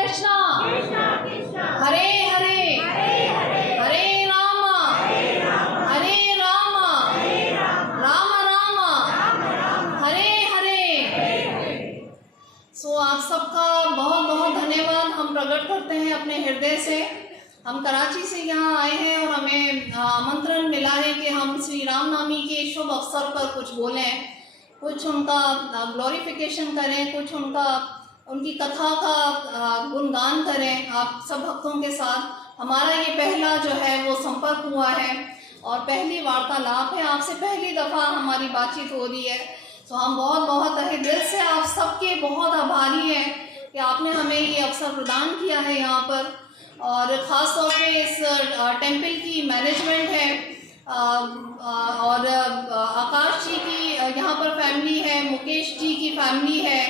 कृष्णा हरे हरे हरे राम राम राम हरे हरे। सो आप सबका बहुत बहुत धन्यवाद हम प्रकट करते हैं अपने हृदय से। हम कराची से यहाँ आए हैं और हमें आमंत्रण मिला है कि हम श्री रामनवमी के शुभ अवसर पर कुछ बोलें, कुछ उनका ग्लोरिफिकेशन करें, कुछ उनकी कथा का गुणगान करें आप सब भक्तों के साथ। हमारा ये पहला जो है वो संपर्क हुआ है और पहली वार्तालाप है, आपसे पहली दफ़ा हमारी बातचीत हो रही है। तो हम बहुत बहुत तहे दिल से आप सबके बहुत आभारी हैं कि आपने हमें ये अवसर प्रदान किया है यहाँ पर। और ख़ास तौर पे इस टेंपल की मैनेजमेंट है और आकाश जी की यहाँ पर फैमिली है, मुकेश जी की फैमिली है,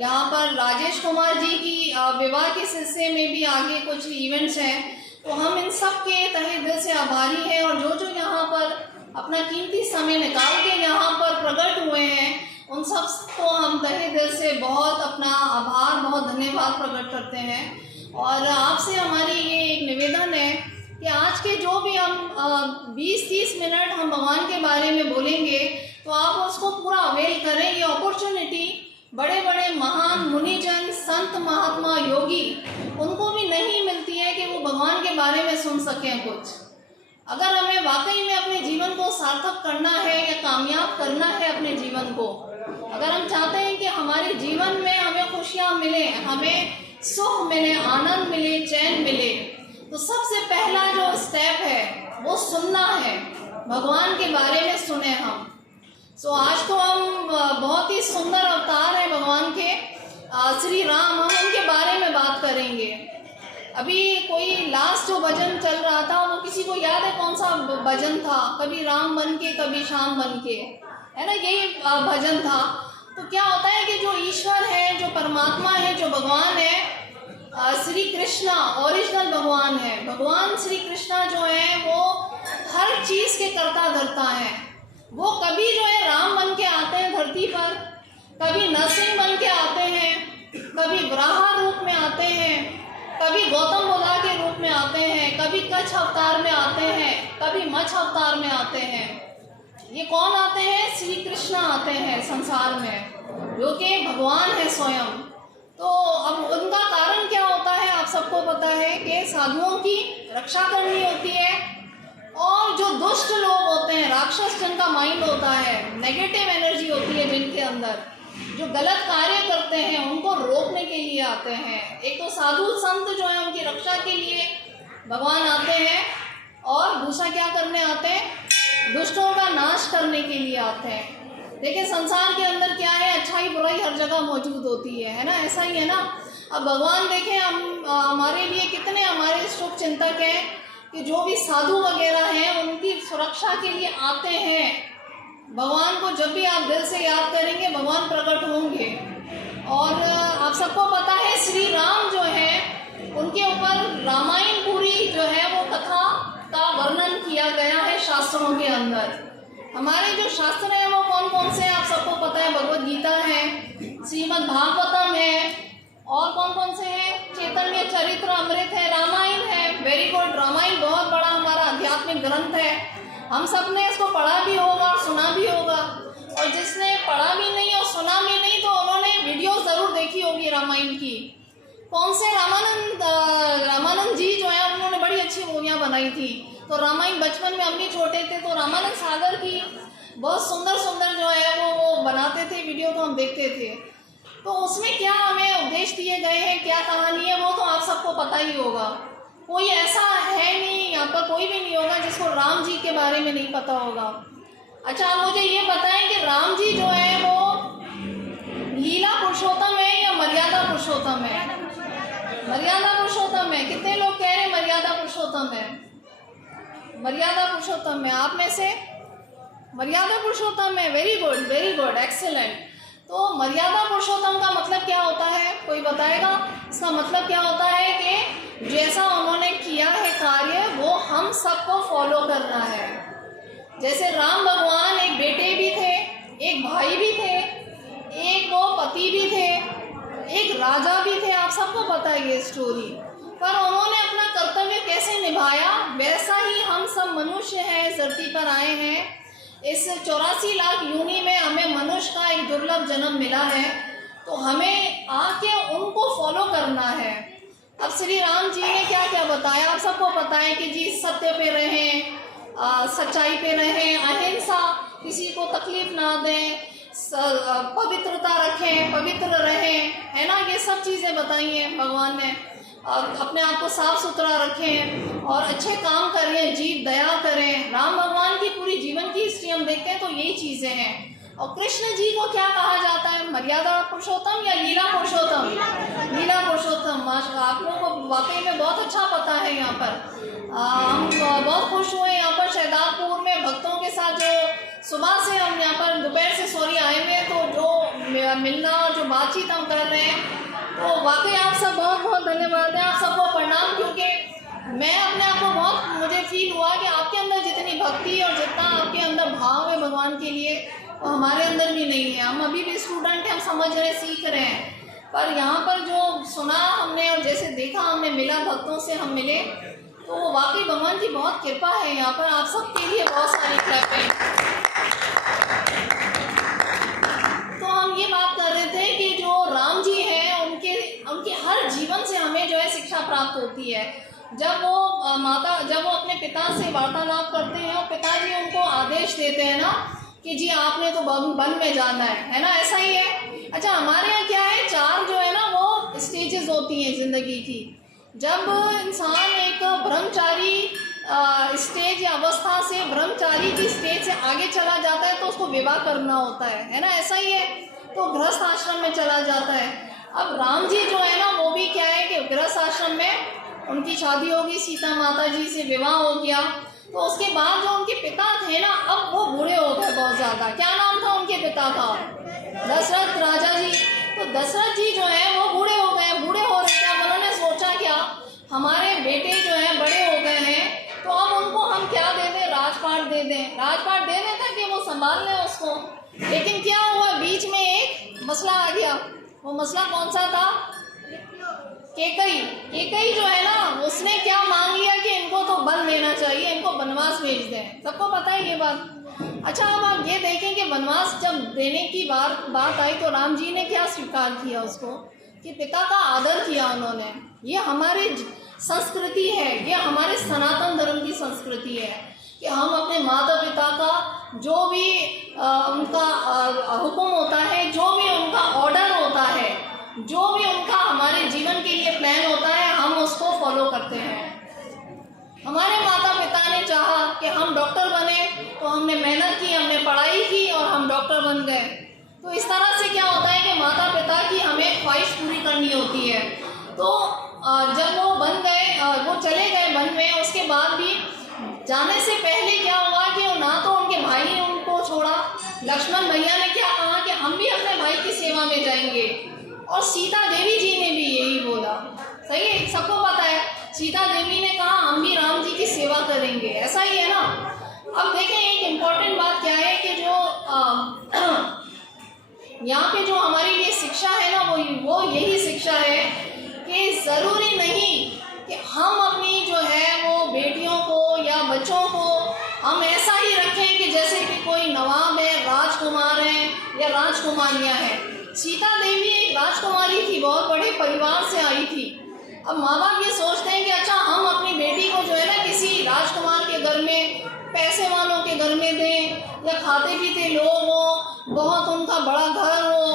यहाँ पर राजेश कुमार जी की विवाह के सिलसिले में भी आगे कुछ इवेंट्स हैं। तो हम इन सब के तहे दिल से आभारी हैं और जो यहाँ पर अपना कीमती समय निकाल के यहाँ पर प्रकट हुए हैं उन सब को हम तहे दिल से बहुत अपना आभार, बहुत धन्यवाद प्रकट करते हैं। और आपसे हमारी ये एक निवेदन है कि आज के जो भी हम 20-30 मिनट हम भगवान के बारे में बोलेंगे तो आप उसको पूरा अवेल करें। ये अपॉर्चुनिटी बड़े बड़े महान मुनिजन, संत, महात्मा, योगी उनको भी नहीं मिलती है कि वो भगवान के बारे में सुन सकें कुछ। अगर हमें वाकई में अपने जीवन को सार्थक करना है या कामयाब करना है अपने जीवन को, अगर हम चाहते हैं कि हमारे जीवन में हमें खुशियाँ मिले, हमें सुख मिले, आनंद मिले, चैन मिले, तो सबसे पहला जो स्टेप है वो सुनना है, भगवान के बारे में सुने हम। सो आज तो हम बहुत ही सुंदर अवतार है भगवान के, श्री राम, हम उनके बारे में बात करेंगे। अभी कोई लास्ट जो भजन चल रहा था वो किसी को याद है कौन सा भजन था? कभी राम बन के कभी श्याम बन के, है ना, यही भजन था। तो क्या होता है कि जो ईश्वर है, जो परमात्मा है, जो भगवान है, श्री कृष्णा ओरिजिनल भगवान है। भगवान श्री कृष्णा जो है वो हर चीज़ के कर्ता धर्ता है। वो कभी जो है राम बन के आते हैं धरती पर, कभी नरसिंह बन के आते हैं, कभी वराह रूप में आते हैं, कभी गौतम बुद्ध के रूप में आते हैं, कभी कच्छ अवतार में आते हैं, कभी मत्स्य अवतार में आते हैं। ये कौन आते हैं? श्री कृष्णा आते हैं संसार में, जो कि भगवान है स्वयं। तो अब उनका कारण क्या होता है आप सबको पता है कि साधुओं की रक्षा करनी होती है और जो दुष्ट लोग होते हैं, राक्षस जिनका माइंड होता है, नेगेटिव एनर्जी होती है जिनके अंदर, जो गलत कार्य करते हैं उनको रोकने के लिए आते हैं। एक तो साधु संत जो है उनकी रक्षा के लिए भगवान आते हैं और दूसरा क्या करने आते हैं? दुष्टों का नाश करने के लिए आते हैं। देखिए संसार के अंदर क्या है, अच्छाई बुराई हर जगह मौजूद होती है ना, ऐसा ही है ना। अब भगवान देखें हम हमारे लिए कितने हमारे शुभ चिंतक हैं कि जो भी साधु वगैरह हैं उनकी सुरक्षा के लिए आते हैं। भगवान को जब भी आप दिल से याद करेंगे भगवान प्रकट होंगे। और आप सबको पता है श्री राम जो है उनके ऊपर रामायण पूरी जो है वो कथा का वर्णन किया गया है शास्त्रों के अंदर। हमारे जो शास्त्र हैं वो कौन कौन से आप सबको पता है? भगवत गीता है, श्रीमद् भागवतम है, और कौन कौन से हैं? चैतन्य चरित्र अमृत है, रामायण है। वेरी गुड, रामायण बहुत बड़ा हमारा आध्यात्मिक ग्रंथ है। हम सब ने इसको पढ़ा भी होगा और सुना भी होगा, और जिसने पढ़ा भी नहीं और सुना भी नहीं तो उन्होंने वीडियो ज़रूर देखी होगी रामायण की। कौन से? रामानंद जी जो है उन्होंने बड़ी अच्छी मूवियाँ बनाई थी। तो रामायण बचपन में हम भी छोटे थे तो रामानंद सागर की बहुत सुंदर सुंदर जो है वो बनाते थे वीडियो, तो हम देखते थे। तो उसमें क्या हमें उपदेश दिए गए हैं, क्या कहानी है, वो तो आप सबको पता ही होगा। कोई ऐसा है नहीं, यहाँ पर कोई भी नहीं होगा जिसको राम जी के बारे में नहीं पता होगा। अच्छा, आप मुझे ये बताएं कि राम जी जो है वो लीला पुरुषोत्तम है या मर्यादा पुरुषोत्तम है? मर्यादा पुरुषोत्तम है। कितने लोग कह रहे हैं मर्यादा पुरुषोत्तम है? मर्यादा पुरुषोत्तम है। आप में से मर्यादा पुरुषोत्तम है। Very good, excellent. तो मर्यादा पुरुषोत्तम का मतलब क्या होता है? कोई बताएगा? इसका मतलब क्या होता है कि जैसा उन्होंने किया है कार्य वो हम सबको फॉलो करना है। जैसे राम भगवान एक बेटे भी थे, एक भाई भी थे, एक वो पति भी थे, एक राजा भी थे, आप सबको पता है ये स्टोरी, पर उन्होंने अपना कर्तव्य कैसे निभाया, वैसा ही हम सब मनुष्य हैं, इस धरती पर आए हैं। इस 84 लाख योनि में हमें मनुष्य का एक दुर्लभ जन्म मिला है, तो हमें आके उनको फॉलो करना है। अब श्री राम जी ने क्या क्या बताया, आप सबको पता है कि जी सत्य पे रहें, सच्चाई पे रहें, अहिंसा, किसी को तकलीफ ना दें, पवित्रता रखें, पवित्र रहें, है ना, ये सब चीज़ें बताई हैं भगवान ने। अपने आप को साफ सुथरा रखें और अच्छे काम करें, जीव दया करें। राम भगवान की पूरी जीवन की हिस्ट्री हम देखते हैं तो यही चीज़ें हैं। और कृष्ण जी को क्या कहा जाता है, मर्यादा पुरुषोत्तम या लीला पुरुषोत्तम? लीला पुरुषोत्तम। माशाल्लाह, आप लोगों को वाकई में बहुत अच्छा पता है। यहाँ पर हम बहुत खुश हुए यहाँ पर शहदादपुर में भक्तों के साथ, जो सुबह से हम यहाँ पर दोपहर से आए हुए, तो जो मिलना और जो बातचीत हम कर रहे हैं, तो वाकई आप सब बहुत बहुत धन्यवाद है, आप सबको प्रणाम। क्योंकि मैं अपने आप को बहुत, मुझे फील हुआ कि आपके अंदर जितनी भक्ति और जितना आपके अंदर भाव है भगवान के लिए, वो हमारे अंदर भी नहीं है। हम अभी भी स्टूडेंट हैं, हम समझ रहे हैं, सीख रहे हैं, पर यहाँ पर जो सुना हमने और जैसे देखा हमने, मिला भक्तों से हम मिले, तो वाकई भगवान की बहुत कृपा है यहाँ पर। आप सबके लिए बहुत सारी क्लैपें। तो हम ये बात कर रहे थे कि जो राम जी हैं, उनके हर जीवन से हमें जो है शिक्षा प्राप्त होती है। जब वो अपने पिता से वार्तालाप करते हैं और पिताजी उनको आदेश देते हैं ना कि जी आपने तो वन में जाना है ना, ऐसा ही है। अच्छा, हमारे यहाँ क्या है, 4 जो है ना वो स्टेजेस होती हैं ज़िंदगी की। जब इंसान एक ब्रह्मचारी स्टेज या अवस्था से ब्रह्मचारी की स्टेज से आगे चला जाता है तो उसको विवाह करना होता है ना, ऐसा ही है। तो गृहस्थ आश्रम में चला जाता है। अब राम जी जो है ना, वो भी क्या है कि गृहस्थ आश्रम में उनकी शादी होगी, सीता माता जी से विवाह हो गया। तो उसके बाद जो उनके पिता थे ना, अब वो बूढ़े हो गए बहुत ज़्यादा। क्या नाम था उनके पिता का? दशरथ राजा जी। तो दशरथ जी जो है वो बूढ़े हो गए। बूढ़े हो रहे थे, अब उन्होंने सोचा क्या, हमारे बेटे जो हैं बड़े हो गए हैं, तो अब उनको हम क्या दे दें, राजपाट दे दें। राजपाट दे दें ताकि वो संभाल लें उसको। लेकिन क्या हुआ, बीच में एक मसला आ गया। वो मसला कौन सा था? केकई जो है ना, उसने क्या मांग लिया कि इनको तो वन देना चाहिए, इनको वनवास भेज दें। सबको पता है ये बात। अच्छा, अब आप ये देखें कि वनवास जब देने की बात आई तो राम जी ने क्या स्वीकार किया उसको, कि पिता का आदर किया उन्होंने। ये हमारी संस्कृति है, ये हमारे सनातन धर्म की संस्कृति है कि हम अपने माता पिता का जो भी उनका हुक्म होता है, जो भी उनका ऑर्डर होता है, जो भी उनका हमारे जीवन के लिए प्लान होता है, हम उसको फॉलो करते हैं। हमारे माता पिता ने चाहा कि हम डॉक्टर बने, तो हमने मेहनत की, हमने पढ़ाई की और हम डॉक्टर बन गए। तो इस तरह से क्या होता है कि माता पिता की हमें ख्वाहिश पूरी करनी होती है। तो जब वो बन गए, वो चले गए वन में, उसके बाद भी जाने से पहले क्या हुआ कि ना तो उनके भाई ने उनको छोड़ा। लक्ष्मण भैया ने क्या कहा कि हम भी अपने भाई की सेवा में जाएंगे, और सीता देवी जी ने भी यही बोला। सही है, सबको पता है, सीता देवी ने कहा हम भी राम जी की सेवा करेंगे, ऐसा ही है ना। अब देखें, एक इम्पॉर्टेंट बात क्या है कि जो यहाँ पे जो हमारे लिए शिक्षा है ना, वो यही शिक्षा है कि ज़रूरी नहीं कि हम अपनी जो है वो बेटियों को या बच्चों को हम ऐसा ही रखें कि जैसे कि कोई नवाब है, राजकुमार है या राजकुमारियाँ हैं। सीता देवी एक राजकुमारी थी, बहुत बड़े परिवार से आई थी। अब माँ बाप ये सोचते हैं कि अच्छा हम अपनी बेटी को जो है ना किसी राजकुमार के घर में, पैसे वालों के घर में दें, या खाते पीते लोग हो, बहुत उनका बड़ा घर हो।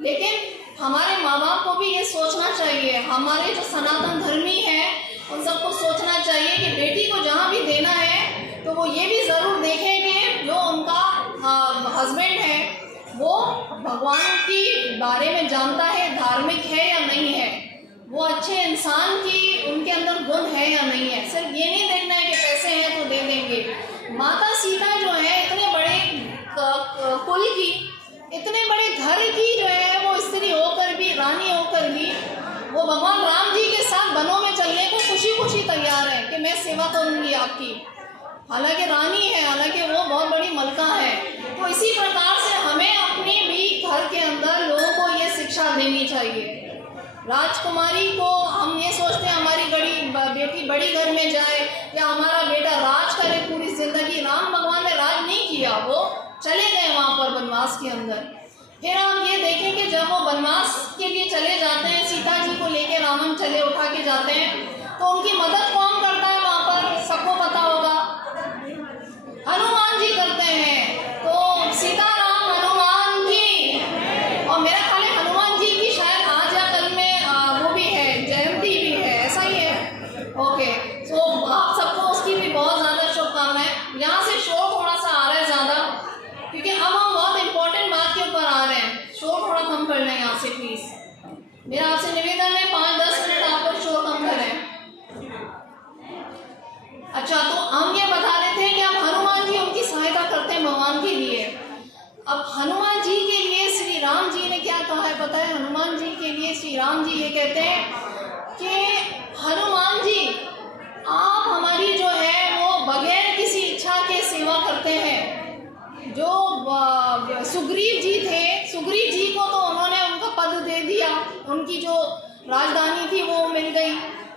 लेकिन हमारे माँ बाप को भी ये सोचना चाहिए, हमारे जो सनातन धर्मी हैं उन सबको सोचना चाहिए कि बेटी को जहाँ भी देना है तो वो ये भी ज़रूर देखें कि जो उनका हस्बैंड है वो भगवान के बारे में जानता है, धार्मिक है या नहीं है, वो अच्छे इंसान की उनके अंदर गुण है या नहीं है। सिर्फ ये नहीं देखना है कि पैसे हैं तो दे देंगे। माता सीता जो है इतने बड़े कुल की, इतने बड़े घर की जो है वो स्त्री होकर भी, रानी होकर भी, वो भगवान राम जी के साथ वनों में चलने को खुशी खुशी तैयार है कि मैं सेवा करूँगी आपकी। हालांकि रानी है, हालांकि वो बहुत बड़ी मलका है। तो इसी प्रकार से हमें अपने भी घर के अंदर लोगों को ये शिक्षा देनी चाहिए राजकुमारी को हम ये सोचते हैं हमारी बेटी बड़ी घर में जाए या हमारा बेटा राज करे पूरी जिंदगी। राम भगवान ने राज नहीं किया, वो चले गए वहाँ पर वनवास के अंदर। फिर आप ये देखें कि जब वो वनवास के लिए चले जाते हैं, सीता जी को लेके रावण चले उठा के जाते हैं, तो उनकी मदद कौन करता है वहाँ पर? सबको पता होगा, हनुमान जी करते हैं। तो सीताराम हनुमान जी, और मेरा ख्याल है हनुमान जी की शायद आज या कल में वो भी है, जयंती भी है, ऐसा ही है। ओके, तो आप सबको उसकी भी बहुत ज़्यादा शुभकामनाएं। यहाँ से शोर थोड़ा सा आ रहा है ज़्यादा, क्योंकि अब हम बहुत इंपॉर्टेंट बात के ऊपर आ रहे हैं। शोर थोड़ा कम कर लें यहाँ से प्लीज़। मेरा आपसे निवेदन है 5-10 मिनट आप लोग शोर कम करें। अच्छा, तो हम ये बता रहे थे कि अब हनुमान जी उनकी सहायता करते हैं भगवान के लिए। अब हनुमान जी के लिए श्री राम जी ने क्या कहा है पता है? हनुमान जी के लिए श्री राम जी ये कहते हैं कि हनुमान जी आप हमारी जो है वो बगैर किसी इच्छा के सेवा करते हैं। जो सुग्रीव जी थे, सुग्रीव जी को तो उन्होंने उनका पद दे दिया, उनकी जो राजधानी थी वो मिल गई।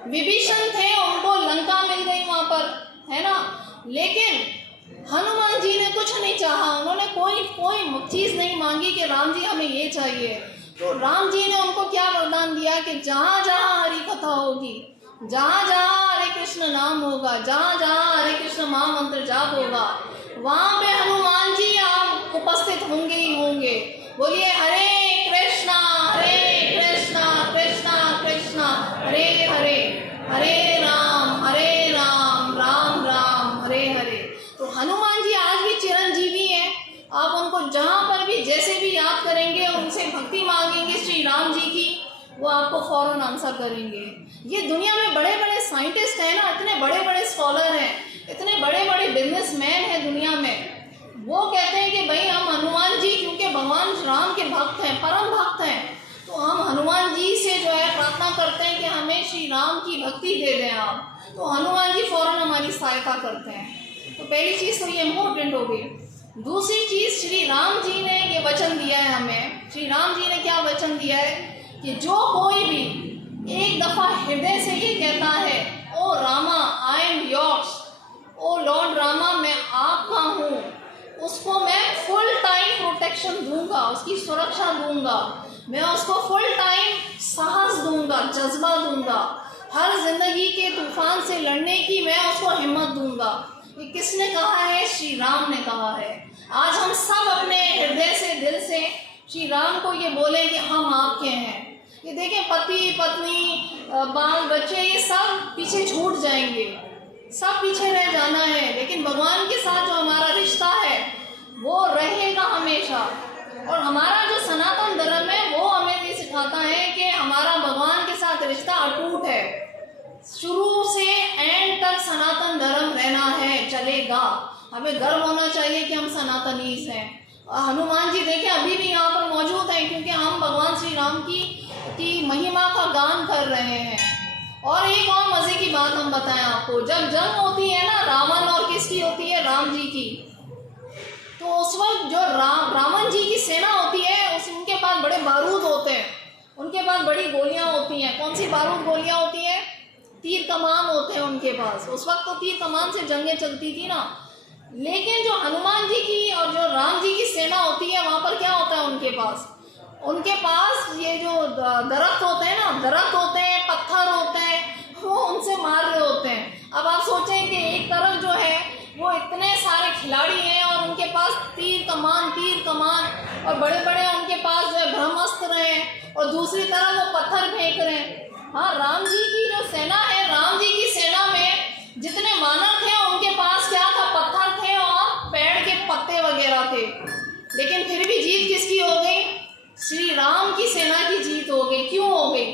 विभीषण थे, उनको लंका मिल गई वहाँ पर, है ना। लेकिन हनुमान जी ने कुछ नहीं चाहा, उन्होंने कोई चीज़ नहीं मांगी कि राम जी हमें ये चाहिए। तो राम जी ने उनको क्या वरदान दिया कि जहाँ जहाँ हरि कथा होगी, जहाँ जहाँ हरे कृष्ण नाम होगा, जहाँ जहाँ हरे कृष्ण महामंत्र जाप होगा, वहाँ पे हनुमान जी आप उपस्थित होंगे ही होंगे। बोलिए हरे कृष्णा कृष्णा कृष्णा हरे हरे, हरे राम राम राम हरे हरे। तो हनुमान जी आज भी चिरंजीवी हैं। आप उनको जहाँ पर भी जैसे भी याद करेंगे, उनसे भक्ति मांगेंगे श्री राम जी की, वो आपको फौरन आंसर करेंगे। ये दुनिया में बड़े बड़े साइंटिस्ट हैं ना, इतने बड़े बड़े स्कॉलर हैं, इतने बड़े बड़े बिजनेसमैन हैं दुनिया में, वो कहते हैं कि भाई हम हनुमान जी, क्योंकि भगवान राम के भक्त हैं, परम भक्त हैं, तो हम हनुमान जी से जो है प्रार्थना करते हैं कि हमें श्री राम की भक्ति दे दें आप। तो हनुमान जी फौरन हमारी सहायता करते हैं। तो पहली चीज़ तो ये इम्पोर्टेंट हो गई। दूसरी चीज़, श्री राम जी ने ये वचन दिया है हमें। श्री राम जी ने क्या वचन दिया है कि जो कोई भी एक दफ़ा हृदय से ये कहता है, O Rama I am yours, O Lord Rama मैं आपका हूँ, उसको मैं फुल टाइम प्रोटेक्शन दूंगा, उसकी सुरक्षा दूंगा, मैं उसको फुल टाइम साहस दूंगा, जज्बा दूंगा, हर जिंदगी के तूफान से लड़ने की मैं उसको हिम्मत दूंगा। ये किसने कहा है? श्री राम ने कहा है। आज हम सब अपने हृदय से, दिल से श्री राम को ये बोलें कि हम आपके हैं। ये देखें, पति पत्नी बाल बच्चे ये सब पीछे छूट जाएंगे, सब पीछे रह जाना है, लेकिन भगवान के साथ जो हमारा रिश्ता है वो रहेगा हमेशा। और हमारा जो सनातन धर्म है वो हमें ये सिखाता है कि हमारा भगवान के साथ रिश्ता अटूट है, शुरू से एंड तक सनातन धर्म रहना है, चलेगा। हमें गर्व होना चाहिए कि हम सनातनीस हैं। हनुमान जी देखें अभी भी यहाँ पर मौजूद हैं, क्योंकि हम भगवान श्री राम की महिमा का गान कर रहे हैं। और एक और मज़े की बात हम बताएं आपको, जब जंग होती है ना रावण और किसकी होती है? राम जी की। तो उस वक्त जो रावण जी की सेना होती है, उनके पास बड़े बारूद होते हैं, उनके पास बड़ी गोलियां होती हैं। कौन सी बारूद गोलियां होती हैं? तीर कमान होते हैं उनके पास। उस वक्त तो तीर कमान से जंगें चलती थी ना। लेकिन जो हनुमान जी की और जो राम जी की सेना होती है, वहाँ पर क्या होता है उनके पास ये जो दरख्त होते हैं ना, दरख्त होते हैं, पत्थर होते हैं, वो उनसे मार रहे होते हैं। अब आप सोचें कि एक तरफ जो है वो इतने सारे खिलाड़ी हैं और उनके पास तीर कमान और बड़े बड़े उनके पास जो है ब्रह्मास्त्र हैं, और दूसरी तरफ वो पत्थर फेंक रहे हैं। हाँ, राम जी की जो सेना है, राम जी की सेना में जितने मानव थे उनके पास क्या था? पत्थर थे और पेड़ के पत्ते वगैरह थे। लेकिन फिर भी जीत किसकी हो गई? श्री राम की सेना की जीत हो गई। क्यों हो गई?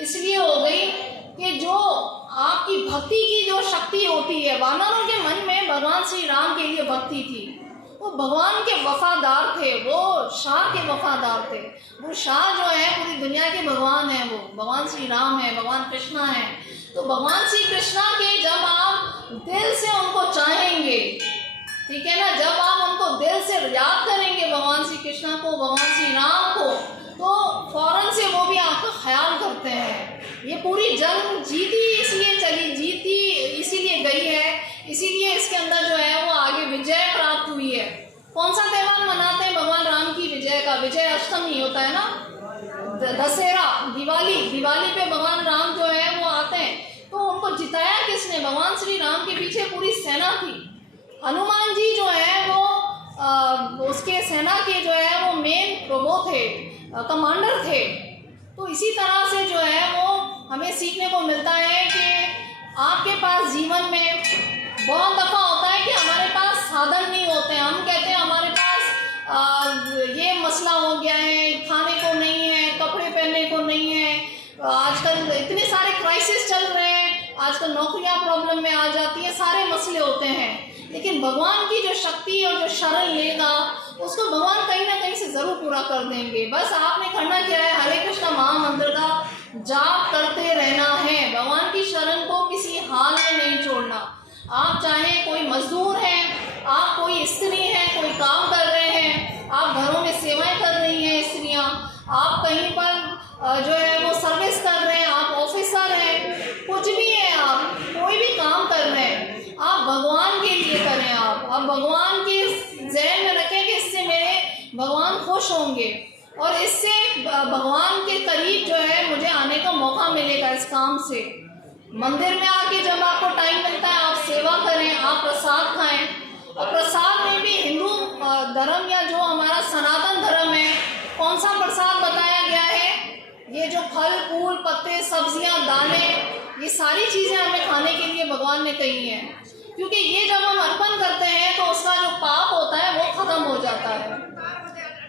इसलिए हो गई कि जो आपकी भक्ति की जो शक्ति होती है, वानरों के मन में भगवान श्री राम के लिए भक्ति थी। वो भगवान के वफादार थे, वो शाह के वफादार थे। वो शाह जो है पूरी दुनिया के भगवान हैं, वो भगवान श्री राम है, भगवान कृष्णा है। तो भगवान श्री कृष्णा के जब आप दिल से उनको चाहेंगे ठीक है ना। जब आप उनको दिल से याद करेंगे भगवान श्री कृष्ण को, भगवान श्री राम को, तो फौरन से वो भी आपका ख्याल करते हैं। ये पूरी जंग जीती इसीलिए गई है, इसीलिए इसके अंदर जो है वो आगे विजय प्राप्त हुई है। कौन सा त्यौहार मनाते हैं भगवान राम की विजय का? विजय अष्टमी होता है ना, दशहरा, दिवाली पे भगवान राम जो है वो आते हैं। तो उनको जिताया किसने? भगवान श्री राम के पीछे पूरी सेना थी। हनुमान जी जो है वो उसके सेना के जो है वो मेन वो थे, कमांडर थे। तो इसी तरह से जो है वो हमें सीखने को मिलता है कि आपके पास जीवन में बहुत दफ़ा होता है कि हमारे पास साधन नहीं होते हैं। हम कहते हैं हमारे पास ये मसला हो गया है, खाने को नहीं है, कपड़े पहनने को नहीं है, आजकल इतने सारे क्राइसिस चल रहे हैं, आजकल नौकरियां प्रॉब्लम में आ जाती है, सारे मसले होते हैं। लेकिन भगवान की जो शक्ति और जो शरण लेगा उसको भगवान कहीं ना कहीं से ज़रूर पूरा कर देंगे। बस आपने करना क्या है, हरे कृष्णा महामंत्र का जाप करते रहना है। भगवान की शरण को किसी हाल में नहीं छोड़ना। आप चाहे कोई मजदूर हैं, आप कोई स्त्री हैं, कोई काम कर रहे हैं, आप घरों में सेवाएं कर रही हैं स्त्रियां, आप कहीं पर जो है वो सर्विस कर रहे हैं, आप ऑफिसर हैं, कुछ भी है, आप कोई भी काम कर रहे हैं, आप भगवान के लिए करें। आप भगवान के ज़हन में रखें कि इससे मेरे भगवान खुश होंगे और इससे भगवान के करीब जो है मुझे आने का मौका मिलेगा इस काम से। मंदिर में आके जब आपको टाइम मिलता है आप सेवा करें, आप प्रसाद खाएं। और प्रसाद में भी हिंदू धर्म या जो हमारा सनातन धर्म है, कौन सा प्रसाद बताया गया है? ये जो फल फूल पत्ते सब्जियां दाने, ये सारी चीज़ें हमें खाने के लिए भगवान ने कही हैं। क्योंकि ये जब हम अर्पण करते हैं तो उसका जो पाप होता है वो खत्म हो जाता है।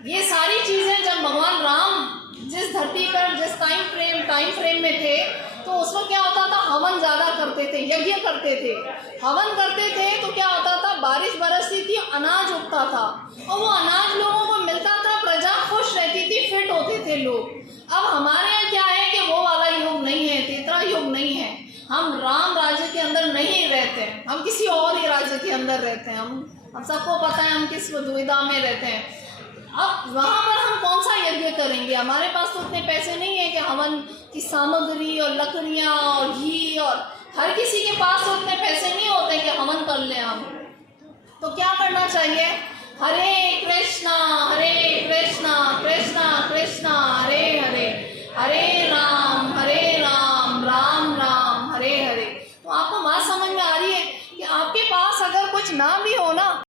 ये सारी चीज़ें जब भगवान राम जिस धरती पर जिस टाइम फ्रेम में थे तो उसमें क्या होता था, हवन ज़्यादा करते थे, यज्ञ करते थे। हवन करते थे तो क्या होता था, बारिश बरसती थी, अनाज उगता था और वो अनाज लोगों को मिलता था, प्रजा खुश रहती थी, फिट होते थे लोग। अब हमारे यहाँ क्या है कि वो वाला युग नहीं है, तेतरा युग नहीं है। हम राम राज्य के अंदर नहीं रहते हैं, हम किसी और ही राज्य के अंदर रहते हैं। हम सबको पता है हम किस दुविधा में रहते हैं। अब वहाँ पर हम कौन सा यज्ञ करेंगे? हमारे पास तो उतने पैसे नहीं है कि हवन की सामग्री और लकड़ियाँ और घी, और हर किसी के पास तो उतने पैसे नहीं होते कि हवन कर लें हम। तो क्या करना चाहिए? हरे कृष्णा कृष्णा कृष्णा हरे हरे, हरे राम राम राम हरे हरे। तो आपको बात समझ में आ रही है कि आपके पास अगर कुछ ना भी